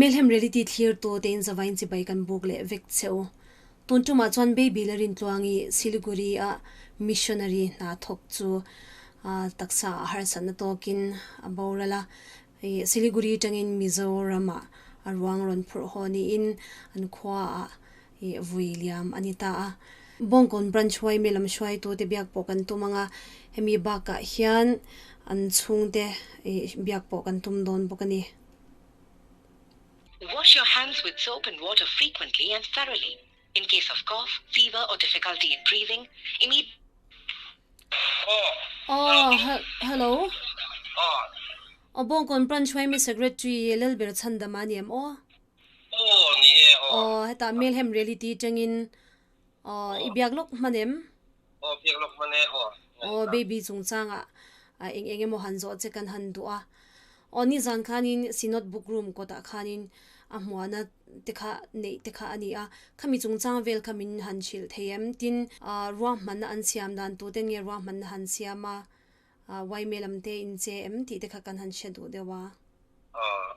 melhem reality clear to ten zawain chi bai kan buk le vek cheu tuntu ma chon baby Lalrintluangi Siliguri a missionary na thok chu taksa har san na tokin Borala Siliguri tangin Mizorama arwang ron phur honi in an khwa William Anita Bawngkawn branch wai melam shwai to te biak pokan tumanga hemi baka hian an chungte biak pokan tum don bokani. Wash your hands with soap and water frequently and thoroughly. In case of cough, fever, or difficulty in breathing, Hello. Bawngkawn branch wai me secretary Lalber Chandamaniam heta melhem reality tangin ibiak lok manem biak lok mane baby chungchanga eng mo hanzo che kan han du'a oni zan khanin sinot book room ko ta khanin amwana tekha nei tekha ani a khami chungchang vel khamin han chil theyam tin ruam man an siam dan tu ten nge ruam man han siama wai melam te in che em ti tekha kan han shedu dewa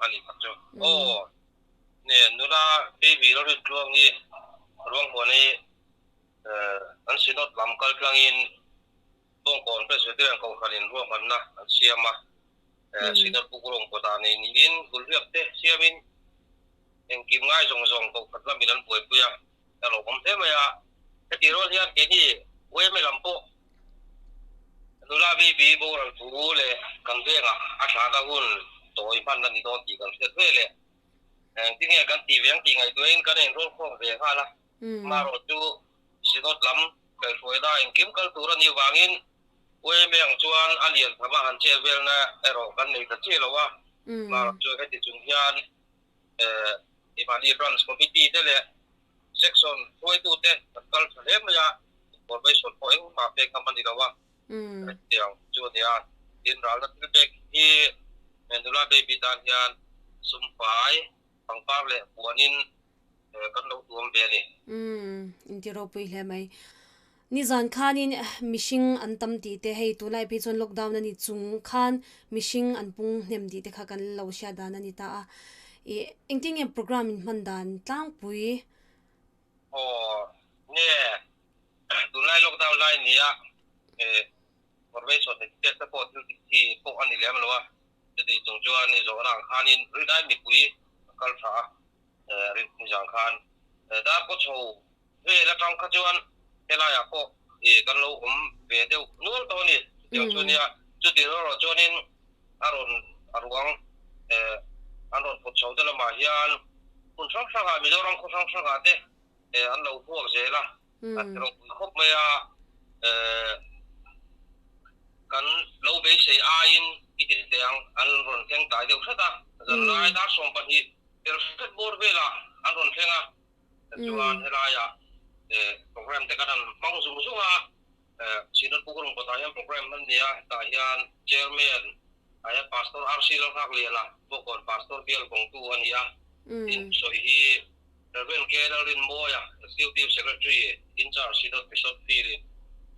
ani pacho ne nula baby Lalrintluangi ruang hone an sinot lamkal tlangin Bawngkawn president ko khalin ruam man na an siama sinot bukurong ko ta nei nilin gulriap te siamin eng kim ngai zong ko khatla milan poi puya alo kom te maya ti rol hian ke ni we me lampo nula baby Boral tu le kan venga a tha da hun toi pan na ni do ti kan se le ti nge kan ti veng ti ngai tuin kan en rol ko ve hala maro tu sinot lam kai foi da eng kim kal turan ni wangin we me ang chuan alian thama han che vel na ero kan nei ta che lawa maro chu ka ti chung hian Imani branch committee te le section 22 te kal thale maya information point ma pe company lawa tiang chu dia in ral na te hi endula baby dan hian sumpai pangpa le buanin kan lo tuam be ni intiro pui hle mai ni zan khanin mishing antam ti te hei tu lai pe chon lockdown ani chung khan mishing anpung hnem di te kha kan lo sha dan ani ta engting em program in mandan tlang pui ne tunai lockdown lai ni ya information te support ti po ani lem lo wa ti chung chuan ni zo rang khanin ridai mi pui kal tha rin ni jang khan da ko chho ve la tang kha chuan ela ya ko kan lo ve deu nul to ni chu chu ni chu ti ro chuanin aron arwang anon po chho de la ma hian kun sang sang a mi do rang ko sang sang a te an lo phuak je la an ro khop me ya kan lo be sei a in ki ti te ang an ron theng tai deu thata zan lai da som pa hi der set bor vela an ron thenga chuan hela ya program te kan mang zum zunga sinot bukurong ko ta hian program man dia ta hian chairman aya pastor RC lo hak lela Bawngkawn pastor bial kong tu ania in so hi reverend Kedarin Moya executive secretary in charge sinot episode fili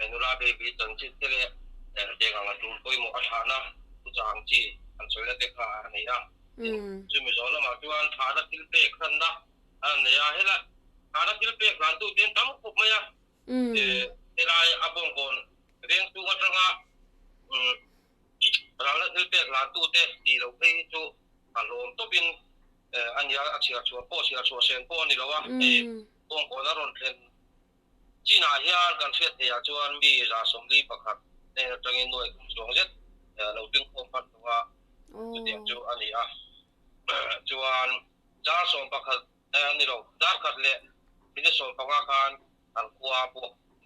enula baby tan chit tele te gang tu poi mo athana tu chang chi an soila te kha ania chumi zola ma tuan thada tilpe khanda an ya hela thada tilpe khan tu ten tam ku maya elai Bawngkawn reng tu atanga rala tilpe la tu te ti lo pe chu alom to bin ania achia chu po sia chu sen po ni lawa Bawngkawn ron thlen china hian kan fet te ya chuan mi ra somli pakhat ne tangin noi chong jet lo ting khom pat wa chu tiang chu ani a chuan ja som pakhat ani lo dar khat le ni som pakha kan an kwa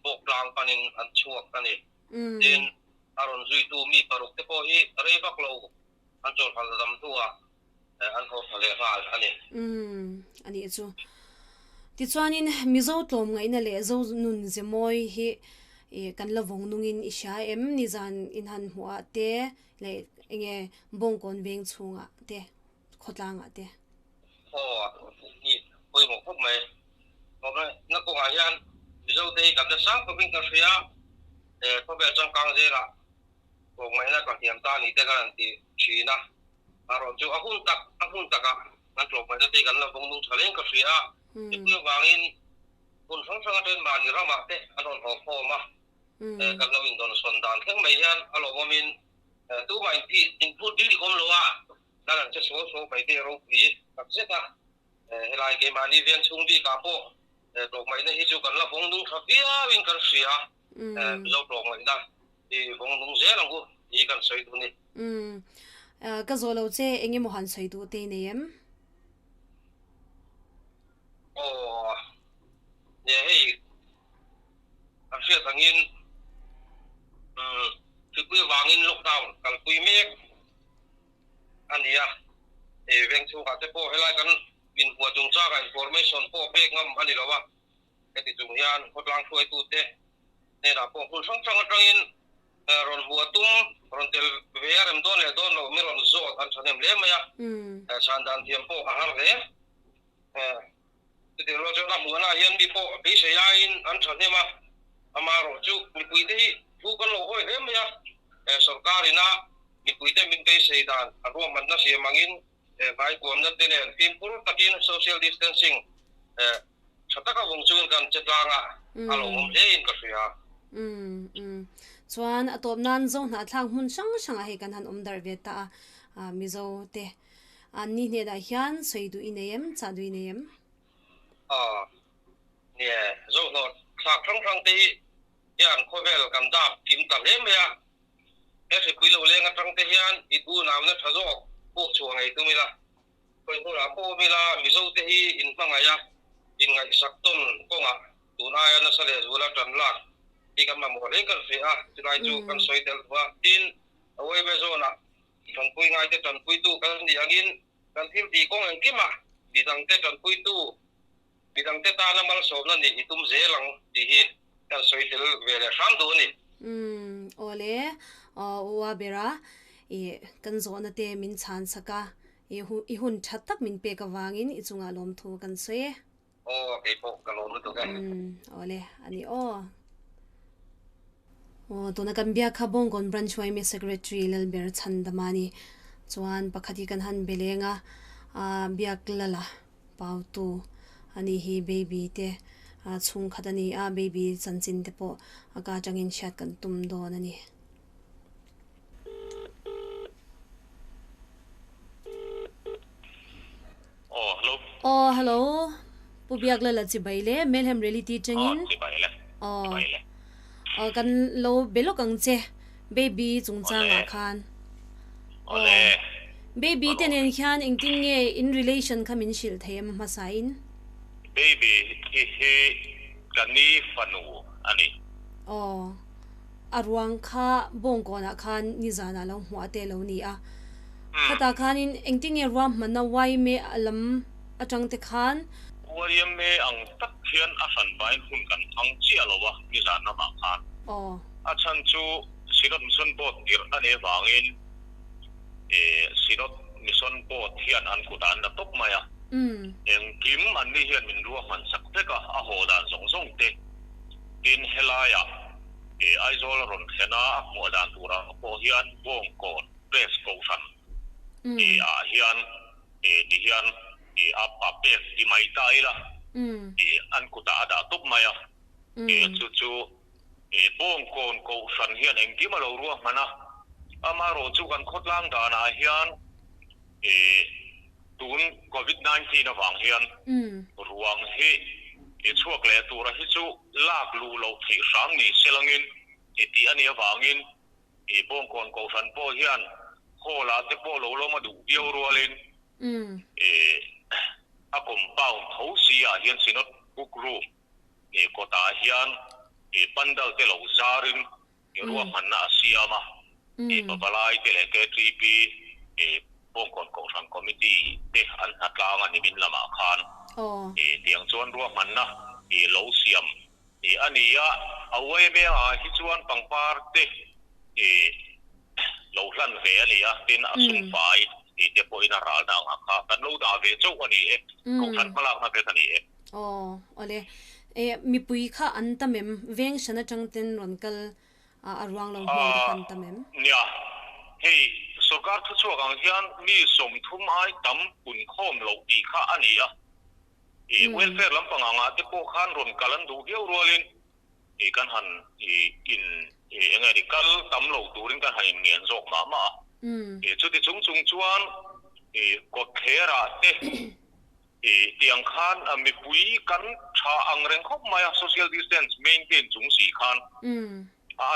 bo plang panin an chuak ani tin aron zui tu mi paruk te po hi rei bak lo an chol hal dam tua an ho phale hal ani ani chu ti chuanin mizo tlom ngai na le zo nun je moi hi kan lavong nungin isha em ni zan in han hua te le enge Bawngkawn veng chunga te khotlanga te ni poi mo khop mai na ko ga yan mizo te kan da sang ko bin ka ria ko be chang kang je la ko mai na ka tiam ta ni te kan ti china aro chu ahun tak kan tlok mai te kan la bong dung thaleng ka ria ti pu wangin kun sang sang ten ma ni rama te anon ho pho ma kan lo in don son dan theng mai yan alo momin tu mai ti input di kom lo a dan che so pai te ro pi ka se ta helai ke mani ven chung di ka po tlok mai na hi chu kan la bong dung thavia win kan ria lo tlok mai na ti bong dung je lang ku i kan soi tu ni ka zolo che enge mohan soi du te nem hei afia tangin pui wangin lockdown kal pui mek ania veng chu ka te po helai kan bin pu chung cha ka information po pek ngam ani lawa eti chung hian hotlang thuai tu te ne na po kun sang sang atangin ron bua tum ron tel verem don le don lo mi ron zo an chanem le maya san dan thiam po a har le te lo jo na mu na hian bi po bi se ya in an chanema amaro chu mi pui te thu kan lo hoi le maya sarkari na mi pui te min pe se dan aro man na se mangin bai kom na te ne tim pur takin social distancing chataka wong chung kan chetlanga alo mom le in ka ria chuan atop nan zo na thlang hun sang sang a he kan han dar ve ta mizo te ani ne da hian soidu ineem cha du ineem ne zo no thak thang te yan khovel kan da kim ta le me ya se pui lo le nga tang te hian I tu nam na thazo po chuang ai tu mi la koi hu la po mi la mizo te hi in panga ya in ngai sak ton ko nga tu na ya na sale zula tan la ikan mamu le kan fe a tunai chu kan soi tel wa tin away be zona tan pui ngai te tan pui tu kan ni angin kan thil ti kong ang kima bidang te tan pui tu bidang te ta na mal so na ni itum zelang ti hi kan soi tel ve le sam do ni ole wa bera kan zona te min chan saka I hun thatak min pe ka wangin I chunga lom thu kan soe ke po kan lom tu ka ole ani tuna kan bia kha Bawngkawn branch wai me secretary lalber chandamani chuan pakhati kan han belenga biak lala pautu ani hi baby te chung khatani baby chanchin te po aka changin shat kan tum don ani hello pu biak lala chi baile melhem reality changin kan lo belo kang che baby chung changa khan baby tenen khan ingting nge in relation khamin shil them masain baby hi kani fanu ani arwang kha Bawngkawn khan ni zana lo hwa te lo ni a khata khanin ingting nge ram manna wai me alam atang te khan wariam me ang tak thian asan bain hun kan ang chi alowa ni zana ma khan achan chu sirot mission board tir ane wangin sirot mission board thian an kudan na tok maya eng kim an ni hian min ruwa man sak te ka a hodan song song te tin helaya aizol ron khena mo dan tura po hian Bawngkawn press council a hian ni hian apa pek di mai taila an kuta ada tok maya chu Bawngkawn ko san hian eng ki malo ruwa mana amaro chu kan khotlang dana hian tun covid-19 na wang hian ruang hi chuak le tura hi chu lak lu lo thi sang ni selangin ti ani awangin Bawngkawn ko san po hian khola te po lo lo ma du biau rualin a compound hosia hian sinot book room kota hian pandal te lo zarin ruwa manna siama babalai te le ke tp Bawngkawn ko san committee te an hatlanga ni min lama khan tiang chuan ruwa manna lo siam ania away me hi chuan pangpar te lo hlan ve ania tin asum pai te po ina ral na kha kan lo da ve chau ani ko san pala na pe tani ole mi pui kha antamem veng shana changten ronkal arwang lo ho antamem nia hei सरकार thu chuak ang hian mi som thum ai tam pun khom lo ti kha ania welfare lampang anga te po khan ron kalan du hiu rolin kan han in engari kal tam lo turin kan han ngen jok ma ma chu ti chung chuan ko khera te tiang khan mi pui kan tha ang reng khop maya social distance maintain chung si khan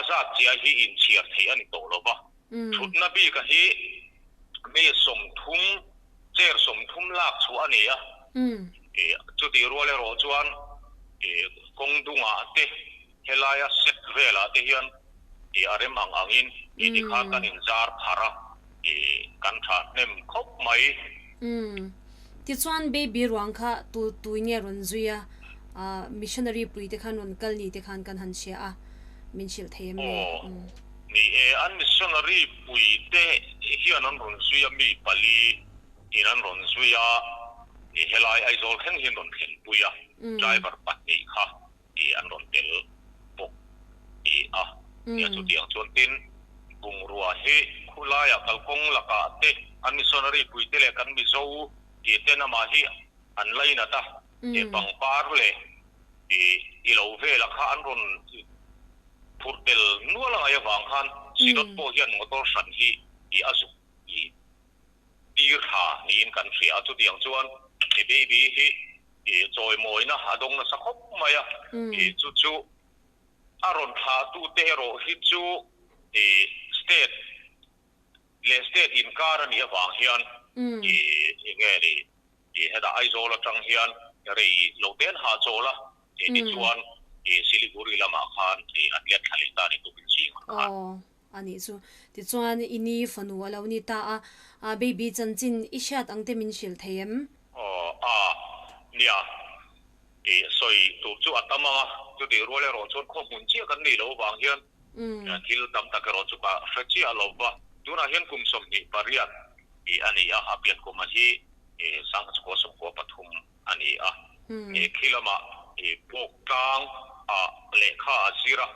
za chia hi in chia thei ani to lo ba thut na bi ka hi me som thum cher som thum lak chu ania chu ti ro le ro chuan kong dunga te helaya set vela te hian arem ang angin ti kha kan in jar phara kan tha nem khop mai ti chuan baby ruang kha tu nge ron zuya missionary pui te khan ron kal ni te khan kan han sia a min shil them ni an missionary pui te hian an ron zuya mi pali iran ron zuya helai aizol khen hin ron khen puya driver pati kha an ron tel bok ya chu tiang chuan tin bung ruwa he khulaya kalkong laka te an missionary pui te le kan mi zo te na ma hi an laina ta bang par le lo ve la kha an ron purtel nuala ya wang khan sidot po hian motor san hi asu dir ha ni in kan ria chu tiang chuan baby hi joy moi na hadong na sakhop maya chu aron tha tu te ro hi chu state in karan ya wang hian ngeri heda aizola tang hian rei loten ha chola ti chuan Siliguri lama khan atlet khalita ni tu binjing ani chu ti chuan ini fanu alo ni ta a baby chanchin ishat angte min shil them nia soi tu chu atama chu ti role ro chu kho mun chi kan ni lo wang hian thil tam ta ro chu ba fachi alo ba tuna hian kum som ni pariat ani apiat ko ma hi sang ko som ko pathum ani khilama Bawngkawn lekha asira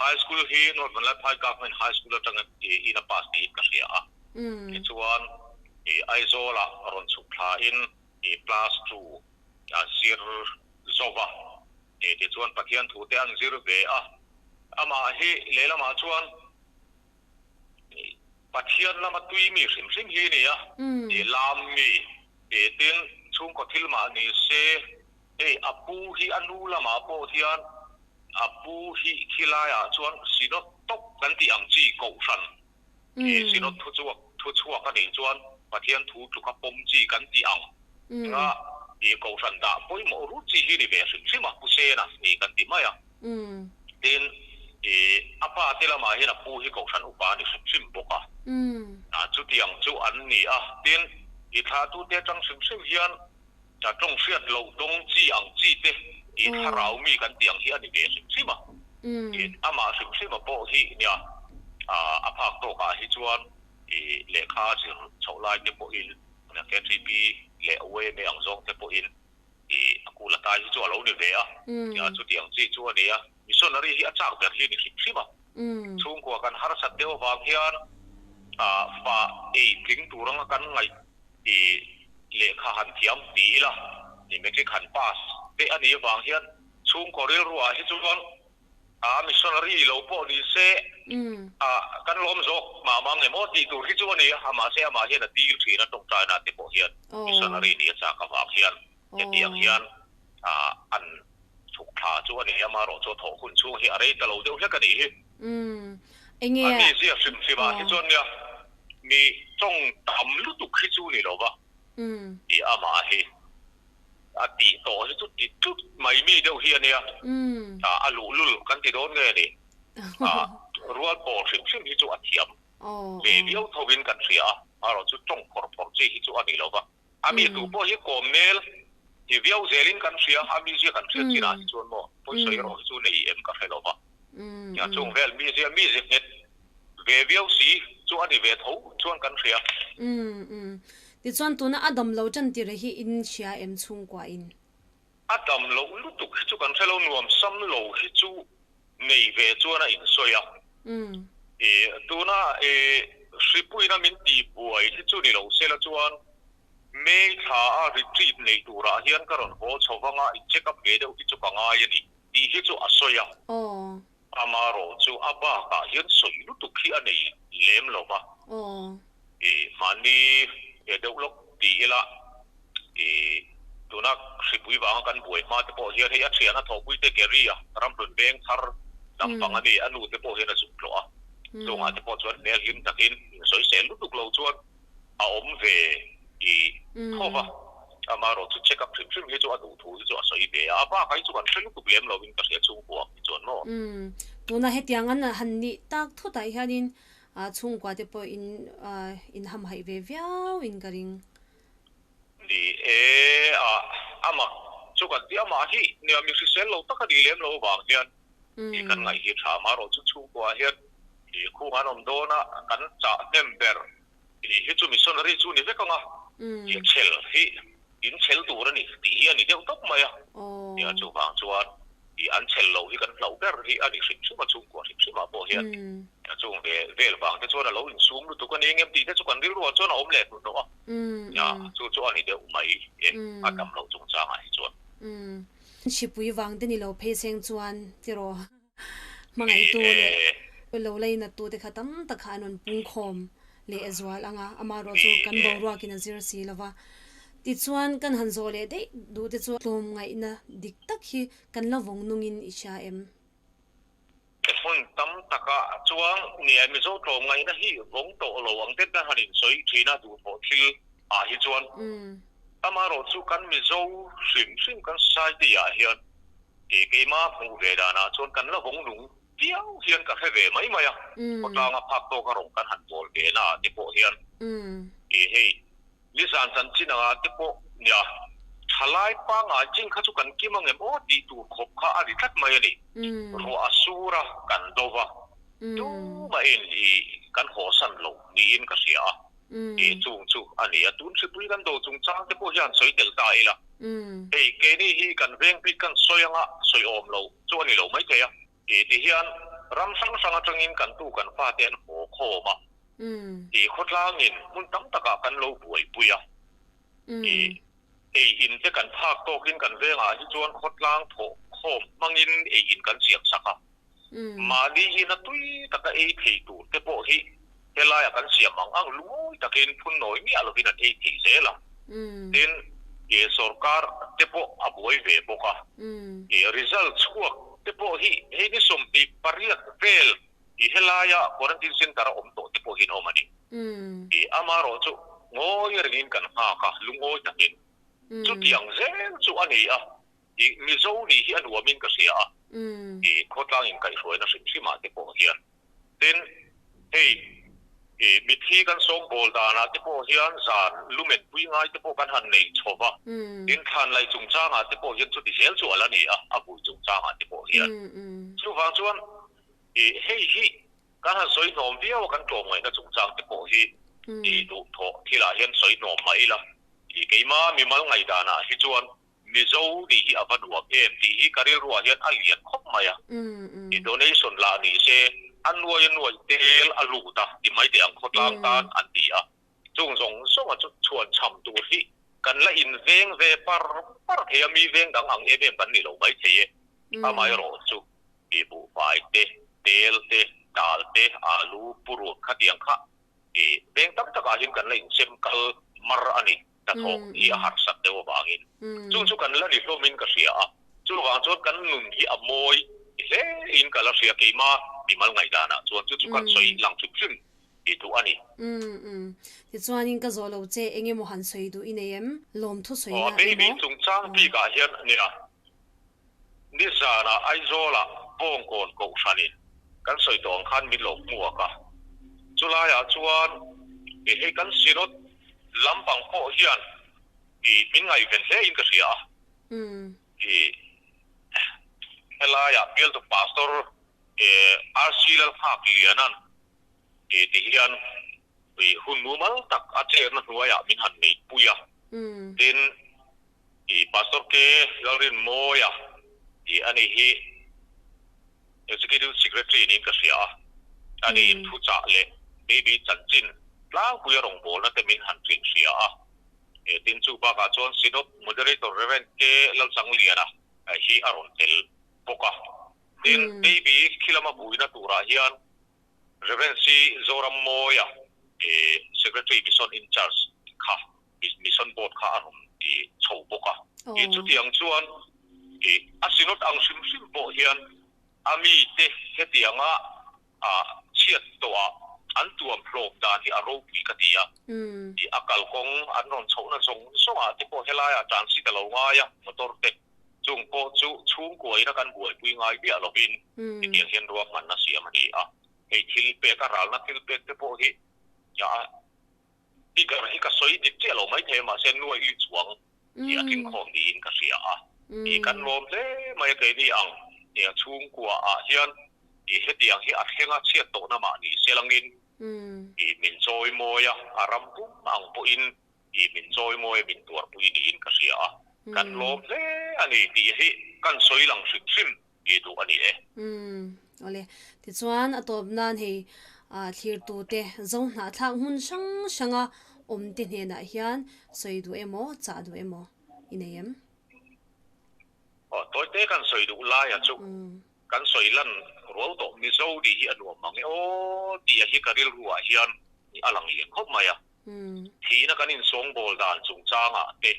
high school hi no la phai government high school tang in a past ni ka ria chuan aizola ron chukla in plus 2 sir zova chuan pathian thu te an zir ve ama hi lelama chuan pathian lama tui mi sim hi ni lam mi tin chung ko thilma ni se apu hi anu lama po hian apu hi khilaya chuan sino tok kan ti ang chi ko san sino thu chuak ka ni chuan pathian thu ka pom chi kan ti ang nga ko san da poi mo ru chi hi ni be sima pu se na ni kan ti maya tin apa te lama hi na pu hi ko san upa ni sim boka chu ti ang chu an ni tin i tha tu te chang sim hian trong phiat lo dong chi ang chi te tharau mi kan tiang hi ani be sima ama sima po hi nia aphak to ka hi chuan lekha sir cholai te po in na KTP le awe me ang zong te po in akula ta hi chu lo ni ve ya chu tiang chi chu ania missionary hi achak ber hi ni sima chung ko kan har sat deu wang hian fa ting turang kan ngai lekha han thiam ti la ni me ke khan pass te ani wang hian chung koril ruwa hi chuan missionary lo po ni se kan lom zok ma mang ne mo ti tu hi chu ni ama se ama hian ti thi na tok ta na te po hian missionary ni cha ka wa hian te tiang hian an chuk tha chu ani ama ro cho tho hun chu hi are ta lo deu hla ka ni hi enge ani sia sim ba hi chuan ya mi chong tam lu tu khi chu ni lo ba ama hi ati to hi chu mai mi deu hi ania alu lul kan ti don nge ni rual po sim hi chu athiam be bio thowin kan ria aro chu chong kor chi hi chu ani lo ba ami tu po hi komel hi bio zelin kan ria ami ji kan ria chi na hi chu mo po soi ro chu nei em ka fe lo ba ya chung vel mi ji net ve bio si chu ani ve tho chuan kan ria ti chuan tuna adam lo chan ti re hi in sia em chung kwa in adam lo lu tu chu kan thelo nuam sam lo hi chu nei ve chuan a in soya tuna sipui na min ti buai hi chu ni lo sela chuan me tha a retreat nei tura hian karon ho chowanga I check up ge deuh hi chu panga yani ti hi chu asoya amaro chu aba ka hian soi lu tu khi anei lem lo ba mani deuh lok ti ila tunak sipui wanga kan buai ma te po hian hei a thiana thopui te geria ramplun beng thar lampang ani anu te po hian a chu tlo a so nga te po chuan nel him takin soi sel lu tu lo chuan a om ve thova amaro chu check up trim hi chu adu thu hi chu soi be aba kai chu kan thelu tu blem lo win ka sia chu ko chuan no tuna hetiang an hanni tak thu tai hianin a chung kwa te po in ham hai ve viau in garing ni ama chu kan ti ama hi ne mi si sel lo taka di lem lo wang hian kan ngai hi tha maro chu chu kwa hian khu han om do na kan cha member hi chu missionary chu ni ve ka nga chel hi in chel tu ra ni ti hi ani deuh tok mai ya chu wang chuan an chel lo hi kan lo ber hi ani sim chu ma chu ko sim chu ma bo hian ya chu ve vel wang te chu na lo in sum lu tu kan engem ti te chu kan ri ro chu na om le tu no ya chu ani deuh mai a kam lo chung cha ai chu sipui wang te ni lo phe seng chuan ti ro mangai tu le lo lai na tu te khatam ta khanon pung khom le azwal anga amaro chu kan bo ro kin azir si lawa ti chuan kan hanzo le de du te chu tlom ngai na dik tak hi kan lawong nungin isha em hun tam taka chuang ni mi zo tlom ngai na hi wong to lo wang te na hanin soi thina du tho thil a hi chuan amaro chu kan mi zo sim kan sai ti ya hian ke ma phu ve da na chuan kan lawong nung tiao hian ka he ve mai maya ko tanga phak to ka rong kan han bol ke na te po hian hei li san san china te po nya thalai pa nga ching kha chu kan kimang em o ti tu khop kha ari that mai ni ro asura kan dova tu ma in kan ho san lo ni in ka sia chu ani atun se pui kan do chung chang te po hian soi tel ta ila hei ke ni hi kan veng pi kan soyanga soi om lo chu ani lo mai te ya ti hian ram sang sanga tangin kan tu kan fa ten ho khoma khotlangin mun tam taka kan lo buai puya in te kan phak to kin kan venga hi chuan khotlang tho khom mangin in kan siak saka mali hi na tui taka thei tu te po hi helaya kan siam ang lungoi takin phun noi ni alovin an thei zela tin sarkar te po aboi ve boka result chuak te po hi ni som pi pariat vel helaya quarantine center om to te po hin omani amaro chu ngoi ringin kan ha ka lungoi takin chu tiang zen chu ani mi zo ni hi an wamin ka sia khotlang in kai hoi na sim sima te po hian tin hei mi thi kan song bol da na te po hian zan lumen pui ngai te po kan han nei chowa tin khan lai chung cha nga te po hian chu ti sel chu ala ni a bu chung cha nga te po hian chu wang chuan hei hi kan han soi nom dia kan tlom ngai na chung chang te po hi du tho thila hian soi nom mai la keima mi mal ngai da na hi chuan mi zo di hi avanwa em ti hi karil ruwa hian alian khop maya donation la ni se anwai tel aluta ti mai te ang khotlang tan an ti a chung zong songa chu chuan cham tu hi kan la in veng ve par he mi veng dang ang em kan ni lo mai theye amai ro chu bu pai te tel te dal te alu puru khatiang kha veng tak taka hin kan la in sem kal mar ani ta tho hi a har sak te wa bangin chung chu kan la ni flomin ka sia chu wang chu kan nun hi amoi le in kala sia keima mi mal ngai dana chu kan soi lang chu chim tu ani ti chuanin ka zolo che enge mo han soi du ineem lom thu soi na baby chung chang pi ka hian ni a ni zana ai zola Bawngkawn ko sanin kan soi tong khan mi lo muwa ka chula ya chuan he kan sinot lampang po hian min ngai ven he in ka sia helaya bel to pastor arsilal hakianan ti hian hun numal tak acher na huaya min han nei puya tin pastor ke Lalrin moya ani hi executive secretary ni ka sia ani thu cha le baby chan chin tlang puya rong bol na te min han tring sia tin chu ba ka chon sinop moderator reverend ke lal sang liana hi aron tel poka tin baby khilama buina tura hian reverend si zoram moya secretary mission in charge kha mission board kha aron chho poka chu tiang chuan asinot ang sim bo hian ami te hetianga chiat toa an tuam phlok dan hi aro pi katia akal kong an ron chona song songa te ko helaya transit lo nga ya motor te chung ko chu chung ko ina kan buai pui ngai bia lovin tiang hian ruak man na siam ani hei thil pe ka ral na thil pe te po hi ya ika soi dik che lo mai the ma sen nuai li chuang ya kin khom ni in ka sia kan lom le mai ke ni ang ya chung kwa hian hetiang hi athenga chiat to na ma ni selangin min choi moya aram pu ang po in min choi moya min tuar pu in ka sia kan lom le ani ti hi kan soi lang sim du ani ole ti chuan atop nan hei thlir tu te zo na thang hun shanga om te hne na hian soi du emo cha du emo inayam toy te kan soi du la ya chu kan soi lan ro to mi zo di hi anu mang ti hi karil ruwa hian ni alang yen khop maya thi na kan in song bol dan chung changa te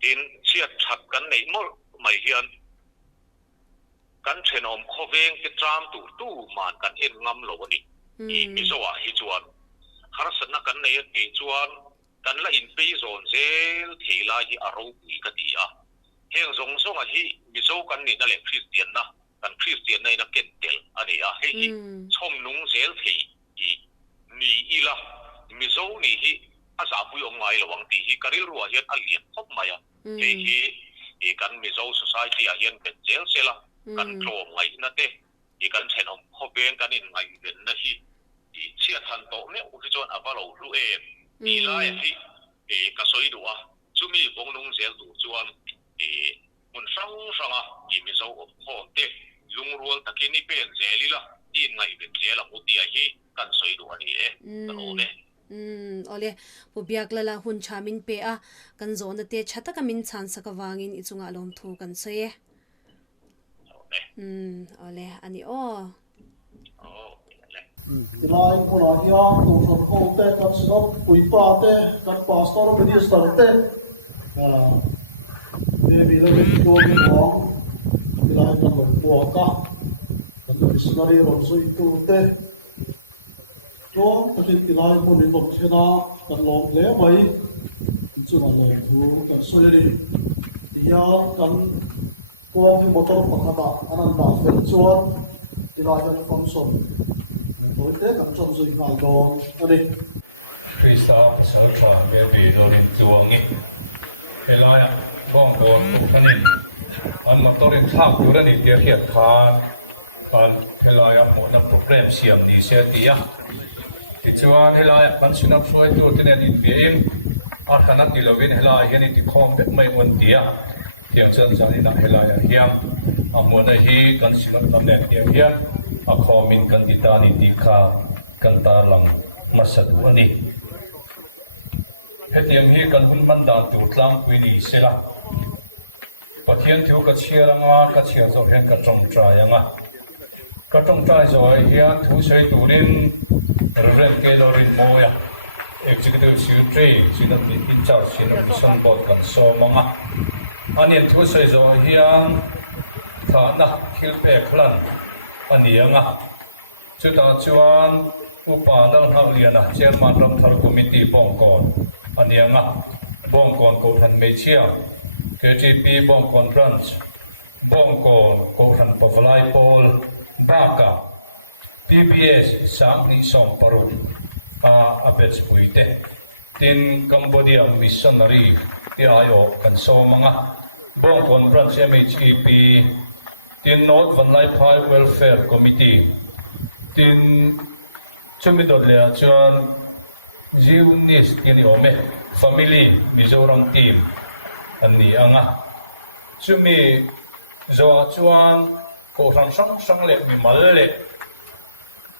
tin chiat that kan nei mol mai hian kan thenom khoveng ke tram tu man kan en ngam lo ni mi zo wa hi chuan kharsan na kan nei ti chuan kan la in pe zon zel thila hi aro pi ka ti heng zong zong hi mi zo kan ni na le Christian na kan Christian nei na kentel ani hei chom nung zel thei ni ila mi zo ni hi asa pui ong ngai lo wang ti hi karil ruwa hian alian khop maya hei hi kan mi zo society hian ben zel sela kan tlom ngai na te kan thenom khobeng kan in ngai ben na hi chia than to me u ki chon avalo lu ila hi ka soi du chumi bong nung zel du chuan mun sang mi zo ho te lung rual takini pen zelila tin ngai ben zela utia hi kan soi du ani kan o ne ole pubiak lala hun chamin pe kan zon te chata kamin chan saka wangin ichunga lom thu kan soye ole ani Tilai pula hiang tu thot ho te kan sinop pui pa te kan pastor minister te bi le to ni wang tilai kan lo po ka kan missionary ron sui tu te to takin tilai pun ni bom thena kan lo le mai chu ma lo thu kan soi ni hiang kan ko hi motor pakhata anan ba fel chuan tilai kan function te kam chom zui ngal don ani Krista Sartra maybe Lalrintluangi Helaya Bawngkawn ani an motorin thak turani te hiat khan kan Helaya mona program siam ni se tia ti chuan Helaya kan sinap suai tu ten in bein ar kana ti lovin Helaya hian ti khom pek mai mon tia tiang chan chani na Helaya hiam amona hi kan sinap tam nen tia hian a khomin kan itani ti kha kan tar lang masadu ani hetiam hi kan hun man dan tu tlang pui ni sela pathian thu ka chiaranga ka chia zo hen ka tong trayanga ka tong trai zo hian thu sei turin reverend ke lorin moya executive secretary sinam in charge sinam mission board kan so manga anin thu sei zo hian Thlahna khilpe khlan anianga chuta chuan upa dang thang liana chairman rang thar committee Bawngkawn anianga Bawngkawn ko than mechia KTP Bawngkawn branch Bawngkawn ko than pavlai pol baka PBS sang ni som paru abets puite tin Cambodia missionary ayo kan so mga Bawngkawn branch MHEP tin North Vanlai Phai Welfare Committee tin chumidot le chuan jiwnis tin ome family Mizoram team ani anga chumi zo chuan ko sang le mi mal le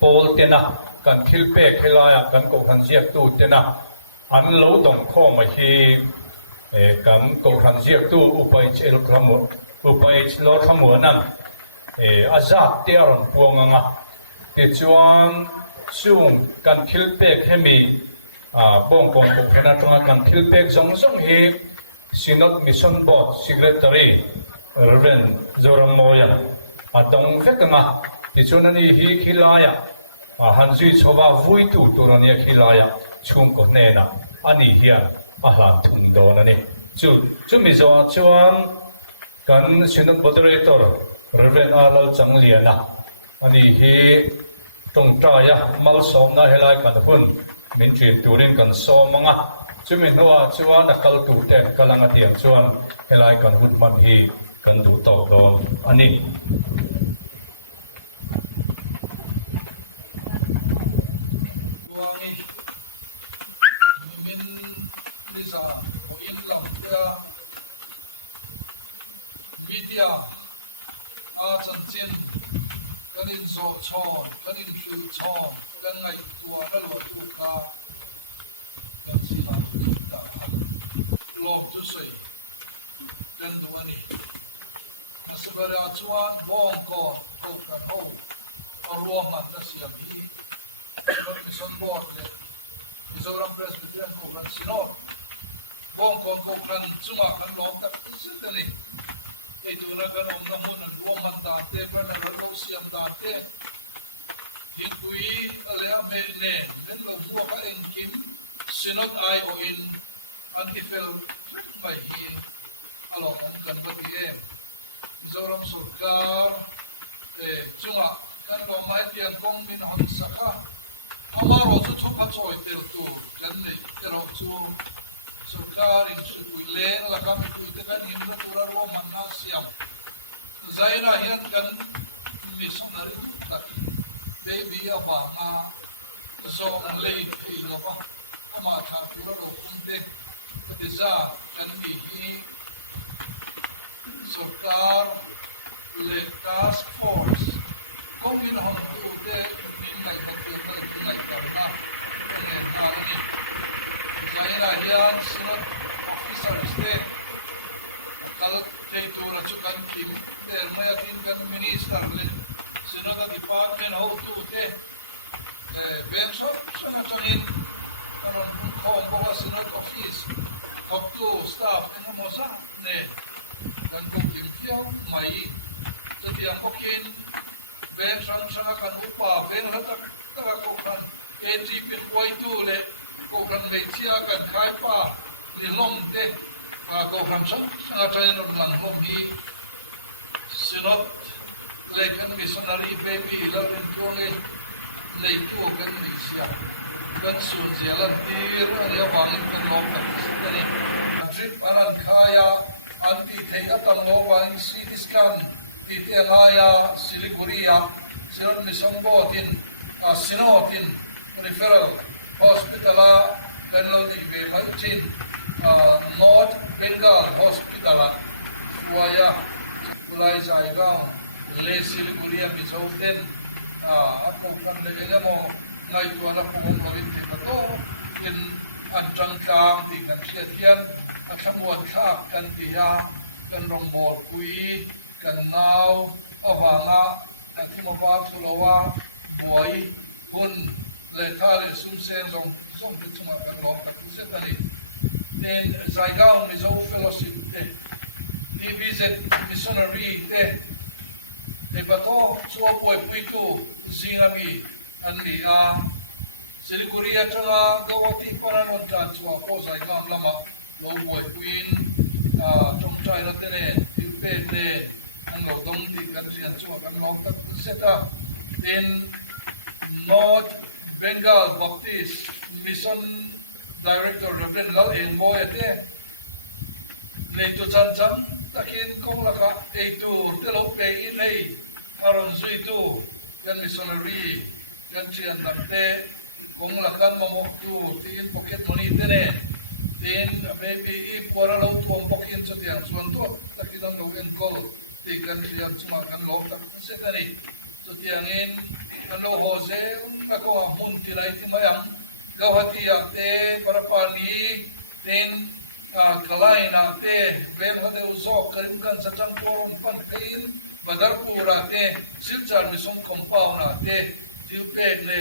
pol tena กันคิลเปกให้ลายกันกขันเสียตูเตนะอันเราต้องข้อมาฮีกันกขันเสียตูอุปเจลขมวอุปเจลขมวนั้นอาจารย์เดียร์พวงงะที่ชวนส่งกันคิลเปกให้มีบ่งกงบุคคลนั้นกันคิลเปกส่งให้Synod Mission Board Secretary Reverend Zoram Moyan atong khekanga tichunani hi khilaya hanjui choba vuitu turani khilaya chung ko nena ani hian ahlan thungdo nani chu mizo chuan kan Synod Moderator Reverend Alal Changliana ani hi tongtaya mal somna helai kan hun min tri turin kan somanga Cumin hoa cuan akal tu ten kalang atiang cuan helai kan hutman hi kan tu tau do ani. Tuangi min lisa o in lam dia media a chan chin kanin so chon kanin fiu chon kan ngai tua na lo tu ka kan sila lom tu sei dan duani asbara chuan Bawngkawn ko kan ho arwam man da siam hi mission board le Mizoram Presbyterian ko kan Synod Bawngkawn ko kan chunga kan lom tak sitani ei tu na kan om na mun an ruam man da te per na lo siam da te hi tui ale a me ne den lo bua ka en kim Synod ai o in antifel mai hi along kan bati em Mizoram Sarkar chunga kan lo mai tiang kong min hon sakha amaro chu chu pa choi tel tu kan nei ero chu Sarkar in chu leng la kam tu te kan him na tura ro man na siam zaina hian kan missionary tak baby aba a zo lei ei lo ba ama tha tu ro te Padiza kan hi Sarkar le task force komin hon tu de min lai ka tu lai ka na ne na ni zaina hian Synod officers de kal te tu ra chu kan kim de maya tin kan minister le Synod department ho tu de benso sana tonin kanon khom ko Synod office top to staff en mosa ne dan ko kim pio mai sa tiang ko kin ben sang sang kan upa ben ha tak ko kan AG pi khoi tu le ko kan mei chia kan khai pa li lom te ko kan sang sang cha no lang hom hi Synod le kan missionary baby Lalrintluangi nei tu kan mei sia kan sun zela tir ani awangin kan lom kan sitani trip anan khaya anti thega tam lo wang CT scan ti te ngaya Siliguri ya Synod Mission Board in Synod in referral hospital kan lo di be mai chin North Bengal hospital waya ulai jai gaon le Siliguri ya mizoten ako kan le mo ngai tu ana ko mo in ti ma to in an chang tang ti kan sia tian a khamuan khap kan ti ya kan rong bor kui kan nau awanga kan thuma ba thulowa boy hun le thale sum sen rong som de chuma kan lom tak se tani then zaigao mizo fellowship DBZ missionary te bato so boy pui tu zinami anni a Siliguri atanga gawati paranon ta chua ko zaigao lama lo boy puin trong trai la tene timpe ne ang lo dong di kan sian chua kan lom tak seta then North Bengal Baptist Mission Director Reverend Lalrintluangi Missionary leito chan chan takin kong laka eitu telo pe in hei aron zui tu kan missionary kan chian nakte kong lakan mamok tu tin pocket money tene tin baby I pora lo tu pocket so tiang suan tu takin ang lo en call ti kan chian chuma kan lo tak se tani so tiangin ano Jose kako mun tilai ti mayam gawati ate para pali ten kalai na te ben hade uso karim kan sachang porom pan kain badar pura te silchar mission compound na te tilpek le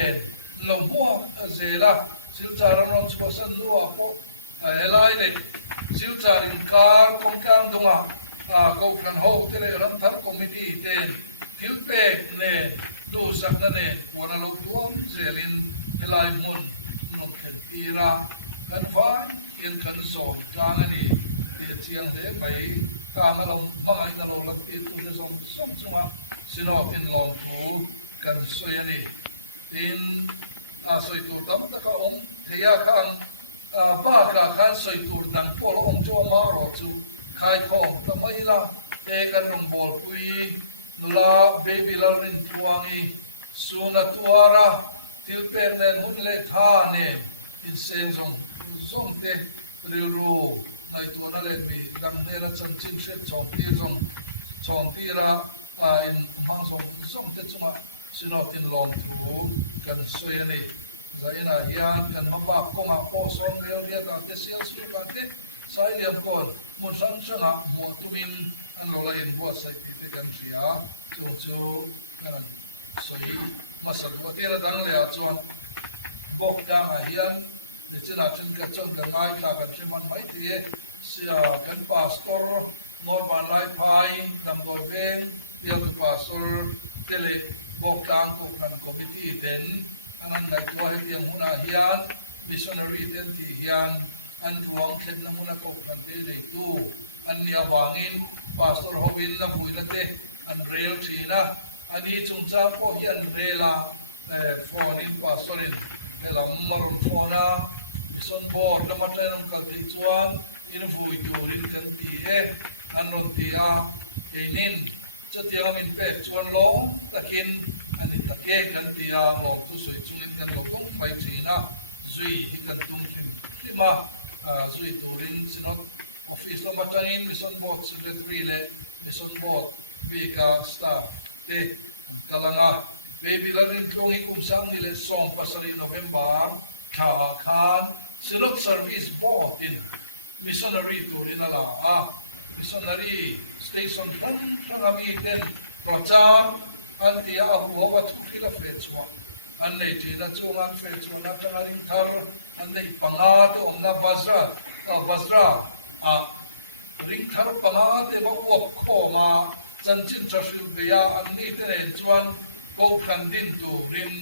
lombo azela silchar ron sposan lua po elai le silchar in kar kongkang dunga ko kan ho tele ran thar committee te tilpek le do sak na ne wala lo tuam zelin elai mun no khetira kan fai in kan so tangani ti chiang le bai ka na lo mai na lo lak ti tu le som som chunga sino in long tu kan so yani in soi tu tam ta ka thea kan ba ka kan soi tu dan por cho ma ro chu khai kho ta mai la e kan rong bol pui nula baby Lalrintluangi suna tuara tilper ne hun le tha ne in sen zong te riru nai tu na le mi dang ne ra chan chin se chong ti ra in mang song te chunga sino tin long tu kan soyani zaina hian kan maba konga po son real ria ta te sial su ka te sai liam kon mo sang sanga mo tumin an lo la in bo sai ti kan ria chu kan soi masal ko te ra dang le a chuan bok da hian ne china chen ka chon ka ngai ta kan cheman mai ti sia kan pastor normal life pai dam doi ben dia pastor tele Bawngkawn ko kan committee den anan ngai tua hiang huna hian missionary den ti hian an tuang khet na huna ko kan te dei tu an nia wangin pastor hobin na muilate an rel thina ani chungcha ko hian rela phone in pastor in ela mor phone mission board na matai nam ka ti chuan in vui turin kan ti he an non ti a enin chatiang in pe chuan lo takin ani take kan tia mo tu sui chungin kan lo kong mai china zui kan tung lima zui turin sinot office lo matangin mission board secretary le mission board vika staff te kalanga baby Lalrintluangi kumsang ni le song pasari November khan silok service board in missionary turin ala missionary station tan sangami ten procham an tia ahuwa wa thukila fechwa an nei tina chungan fechwa na tangaring thar an nei panga to na basra ring thar panga te ba wop khoma chanchin chashu beya an ni te chuan ko khandin tu rin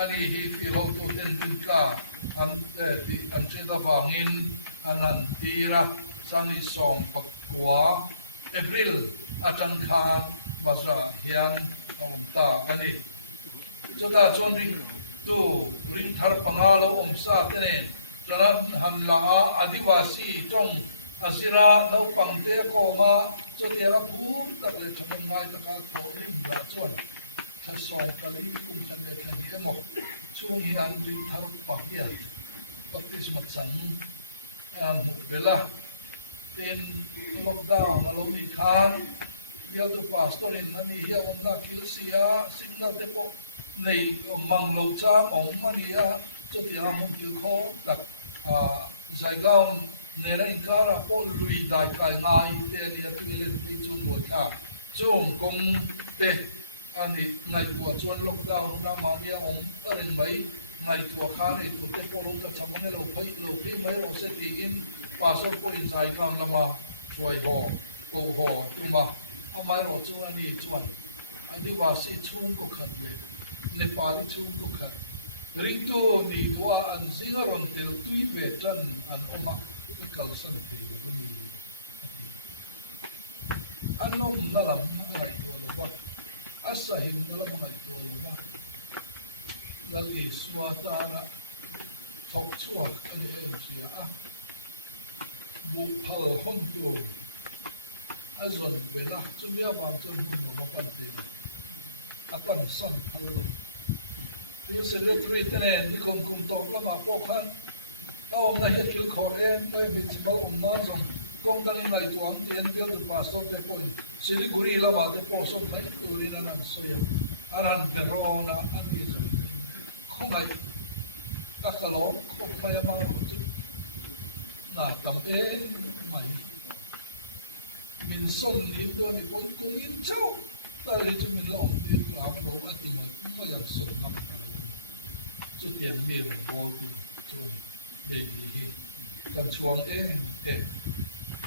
ani hi filo tu ten tin ka an ti an cheda wangin anan tira sani som pakwa April atang khan basra hian ta kani chuta chonri tu ring thar pangalo omsa tene jalan hamla adivasi tong asira no pangte khoma chotia pu takle chamon mai ta ka thorin ba chon sa so kali kum sa le kan hemo chung hian ring thar pakya paktis mat sang vela in lockdown alo ni khan dia tu pastor in ani hiya onna kilsia singna te po nei manglo cha om mania chuti amuk ju kho tak zaigaon nera inkara po lui dai kai ngai te lia tile ti chun mo ka chung kong te ani ngai ko chuan lockdown na ma mia om tarin mai ngai ko kha ni tu te po ro ta chamone lo phai lo phi mai lo se ti in pastor ko in zaigaon lama chuai ho ko ho tuma amai ro chuan ni chuan adivasi chung ko khat le nepali chung ko khat ring to ni tua an singaron tel tui ve chan an oma kal san te anom dalam mai to ba asahim dalam mai to ba lali suata thok chuak ani sia bu phal hom tu azon bela chumia ba chun no mapan te apan san alo il secretary tene ni kom to lama po khan aw na he kil khor mai mi chimal na zon kong kaling lai tuang tien bil tu pastor te pon siliguri lama te porson mai turin na soya aran pero na ani sa khomai kakalong khomai ma na tamen mai min son ni do ni kon kong in chau tali chu min long din ra pro ati ma yak son kam chu tian mi ro chu e gi ka chuang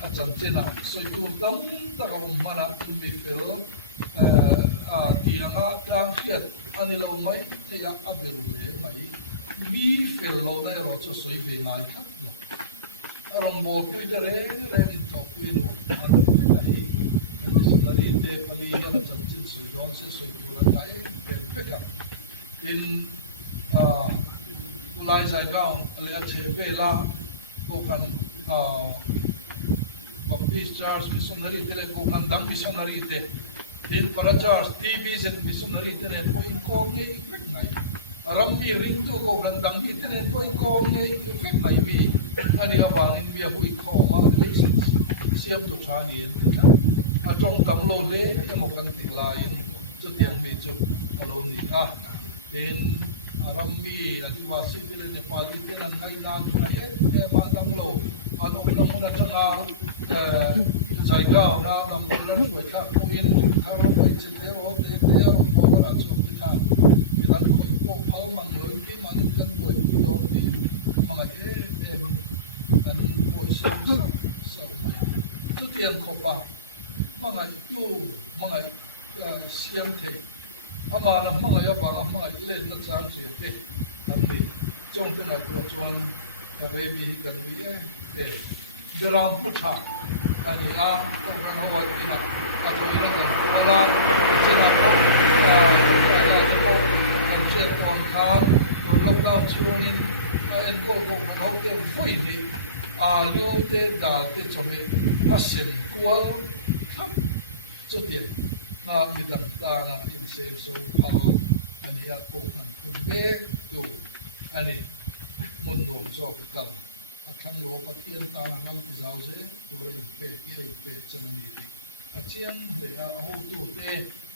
a chan chena soi tu tam ta ka mana in mi fel ti anga tang hiat ani lo mai te ya abel le mai mi fel lo da ro chu soi be nai kha arong bo pui da re ni to pui ro an ai missionary te pali ya chan chin soi do se soi tu la dai pe ka in ulai sai ga le a che pe la ko kan Baptist Church Missionary tele ko kan dang missionary te din para church TV sen missionary tele ko ko nge effect nai aram mi ring tu ko kan dang mi tele ko nge effect nai mi ani awang in mi ko ko ma relations siap tu chani ka a trong kam lo le mo kan ti lain chu tiang mi chu alo ni ka din aram mi adiwasi tele ne pa ti tele kai na ai ma dang lo ano ko na changa giải cao na làm một lần phải khác không yên khác phải chỉ thế họ để họ có là chụp cái thằng thì là có một pháo bằng lưới cái mà những cái tuổi đầu thì mà cái anh buổi sáng sau trước tiên không bảo mà ngày tu mà ngày xem thế mà là mà ngày bảo mà ngày lên nó sáng sẽ thế làm gì trong cái này của chúng ta baby cần bị để cái làm phụ trợ ani a ko ran ho ti na ka tu ina ka bola ti na ko ya ya ko ka chen ton ka ko lockdown chu in en ko ho te foi ti a lu te da te chobe a sen kual ka chu ti na ti da da na in se so pa ani a ko kan ko be tu ani mun ko so ka a kan ro pa ti ta na ngam zau se chiang le a ho tu te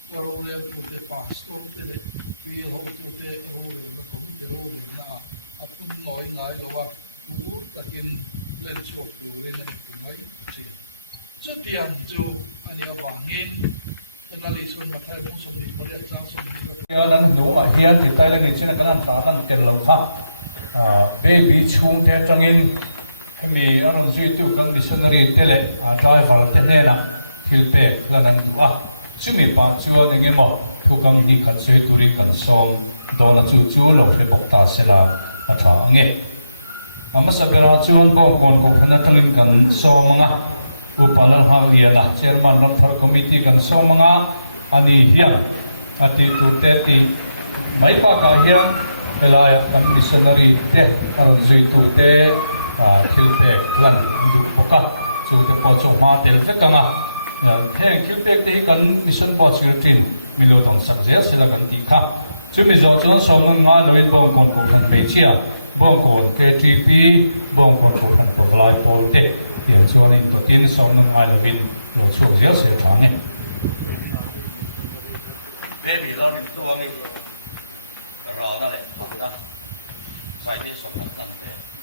ko ro le tu te pastor te le pi ho tu te ro le ko te ro le na a pun noi ngai lo wa u ta kin len chok tu le na mai chi cha tiang chu ani a ba ngin na li sun ma thai mu so ni mo le cha so ni ya dan du ma hian ti tai la ni chin kan ta kan tel lo kha baby chung te tangin mi aron zui tu kan missionary tele a driver te ne na hilpe ganan a chumi pa chuan nge mo thukam ni khan sei turi kan som dona chu chu lo le bok ta sela a tha nge ama sabera chuan Bawngkawn ko khana thalin kan somanga ku palan ha hiana chairman ram thar committee kan somanga ani hian ati tu te ti mai pa ka hian elaya kan missionary te karon sei tu te hilpe klan du poka chu te po chu ma tel fekanga thế khi thế kan mission board secretary milo dong sakje sila kan ti kha chumi zo chon sonun nga loin Bawngkawn ko kan pe chia Bawngkawn KTP Bawngkawn ko kan to lai pol te yan chon in to tin sonun nga loin lo chu je se thang ne baby Lalrintluangi ra da le da sai ne so ta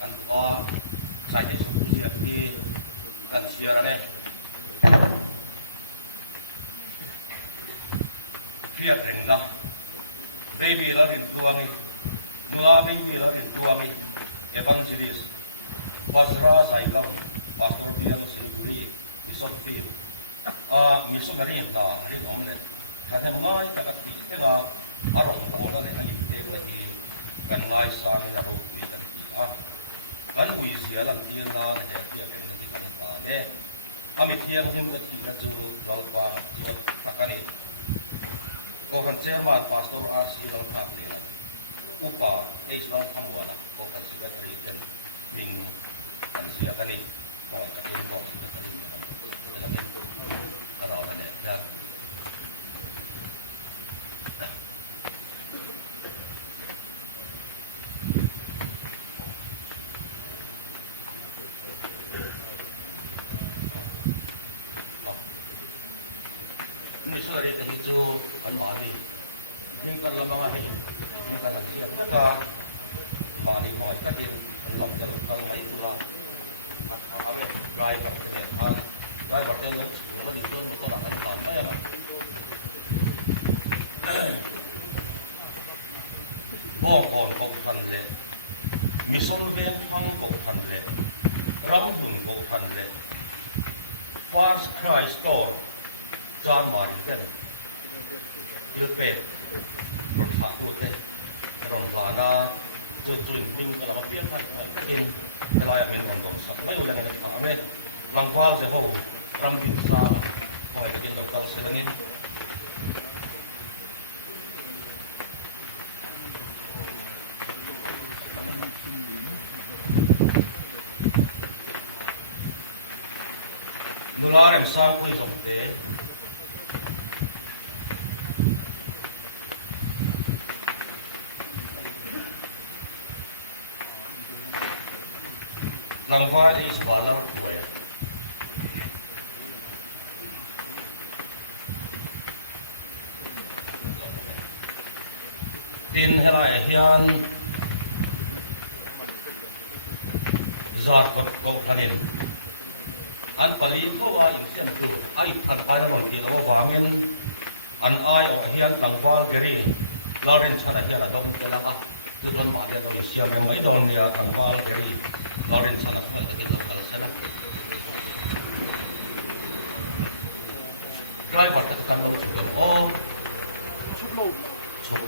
kan o sai ne so ki kan sia ra ne Fiat ringla, baby Lalrintluangi, baby Lalrintluangi, evangelist, pasra saikam, pastor biang Siliguri, ison fil, missionary ta hari omne, kata mengai kata kita arong bola le hari lagi kan ngai sa ni dah bau kita kan kui sia lan tian na dia ni kan ta kami tiang ni muda kita julu lalpa julu takari ko kan chairman pastor asi lo thapli upa Islam thamwana ko kan sia kali kan ming kan sia kali ko kan ni ko sia kali ara ne ya missionary te hijo kan mari nhưng cần là bằng ai nhưng cần là chuyện tất cả và đi hỏi các điểm lòng chân tâm mấy thứ là drive bằng cái điện drive bằng cái nó đi tuân một con là toàn mấy là Bawngkawn có phần lệ Missionary có phần lệ Lalrintluangi có phần lệ Wars Christ có John Martin yêu về rồi phản đối thế rồi Thlahnaจุดปิ้งก็เราเปลี่ยนทันเองแต่เราอยากเป็นคนต้องสักไม่รู้ยังไงจะทำเนี่ยหลังฟ้าเสียเขารำพิษซาคอยกินกับกันเสียนิดดูแลเรื่องสร้างคุยสมเด็จLangfar is father of prayer. Tin hela hian zat ko kanin an pali ko ai sian tu ai thar ai ma ki lo wangin an ai o hian langfar geri Lawrence chana hian adom kela ka zun ma dia to siam mai don dia langfar geri Lawrence chana hian ki to kala sana driver ta kan lo chu ko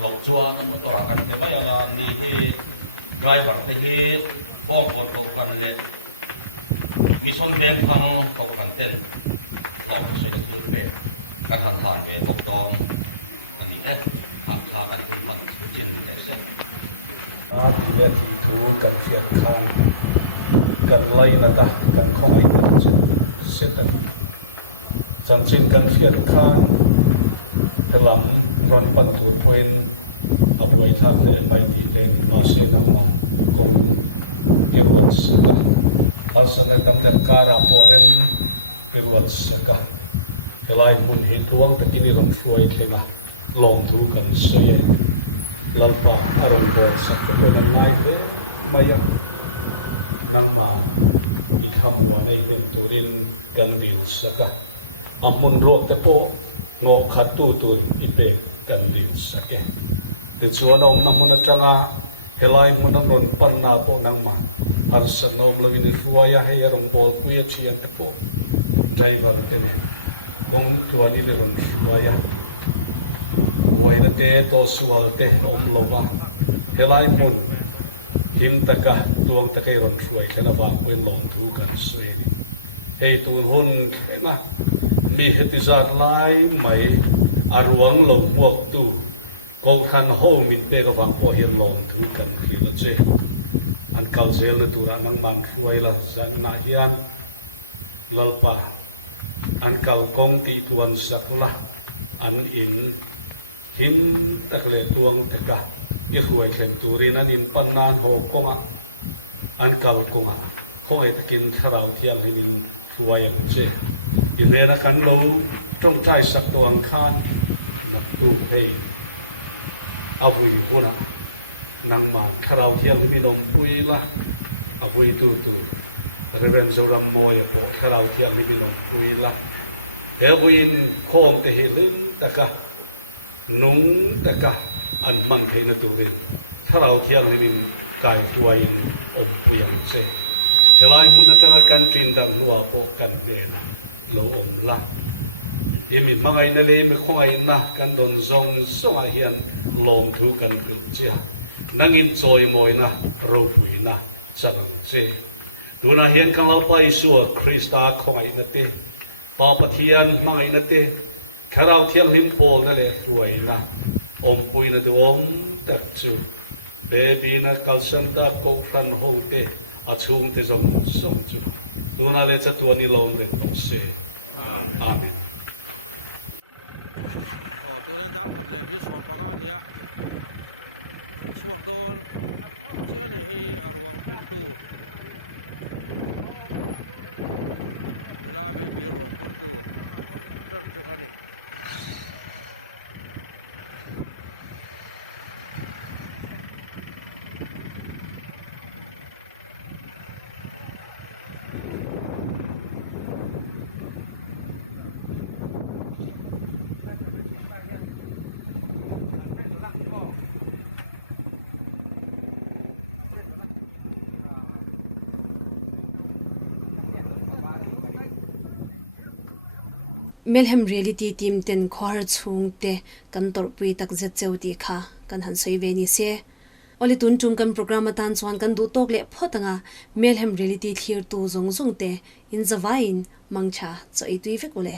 เราชัวร์นั่นตัวกันแต่ว่าอย่างนี้ที่ไกลฝั่งที่ออกคนตกันเลยมีส่วนแบ่งทางตกันเต้นออกเสียงสุดเบการทำทางเบตกตองอันนี้เนี่ยทางทางอันนี้มันจริงๆแต่เส้นที่เวทีทูกันเฟียดข้างกันไล่นะตากันคอยกันเส้นจังจริงกันเฟียดข้างแต่หลังตอนปัจจุบันเอาไปทำเลยไปที่เต็นมาเสียน้ำมันก็เกี่ยวกับสิ่งอาศัยตั้งแต่การรับผลเกี่ยวกับสิ่งเวลาคุณเห็นดวงตะกี้นี่เราช่วยเท่าลองดูกันเสียลัลปะอารมณ์บริสุทธิ์ก็เป็นง่ายเลยไม่ยังนั่งมาอีกคำว่าในเรื่องตัวเรียนกันดีสักอามุนโรคแต่โปงอขัดตัวอีเปกันดีสักแต่ส่วนองน้ำมันจังอาเฮลัยมันนั่งรนปันนาโปนังมาอาร์สันนอบลวินิฟัวยาให้ยรงบอลคุยเชียนแต่โปใจบาร์เตเนี่ยคงตัวนี้เรื่องฟัวยาไว้นั่นเตะตัวสวลเตะอมลงมาเฮลัยมันหิมตะกะดวงตะเกียรช่วยแค่ละบางเป็นหลงทุกันสวยให้ตัวหุ่นแค่น่ะมีเหตุการณ์หลายไหมอารวงหลงพวกตู้กองทันโฮมินเตกับวังพอเห็นลงทุกันคือละเจอันเก่าเซลในตัวนังมันช่วยละสันนาฮิอันลลปะอันเก่ากองตีตัวนสักละอันอินหิมตะเลตวงตะกะยี่ขวยเข็มตูรีนันอินปันนานโฮกงะอันเก่ากงะคงไอตะกินข้าวเที่ยงให้มินช่วยอย่างเจอินเรนักันรู้ต้องใจสักตัวอังคารนักดูให้อาวุยคนน่ะนั่งมาคาราวเที่ยงมีนมปุยละอาวุยตูเรเวนจูรัมโมยโอคาราวเที่ยงมีนมปุยละเฮวุยนโคมเตหิลินตะกะนุงตะกะอันมันเทนตูรินคาราวเที่ยงมีกายตัวยินอมปุยังเซเฮลายมุนตะกันจินดังนัวโปกันเดนโลอมละยมินมังไงนั่นเลยไม่คงไงนะกันโดนซองส่งไอเฮียนลงทุกันกุเจียนั่งอินจอยมอยนะรูฟุยนะจังเจดูนะเฮียนข้างเราไปสัวคริสตาคงไงนั่นเตปาปะเทียนมังไงนั่นเตข้าเราเที่ยงหิมโพนั่นเลยรวยนะอมปุยนะตัวอมตักจูเบบีนะกัลสันตาโกฟันโฮเตอาชุมเตจงส่งจูดูนะเลยจะตัวนี้ลงเลยต้องเซอาเมน melhem reality team ten khor chung te kan torpui tak zet cheu ti kha kan han soi ve ni se oli tun tum kan program atan chuan kan du tok le photanga melhem reality thlir tu zong zong te in zawain mangcha choi tui vek ule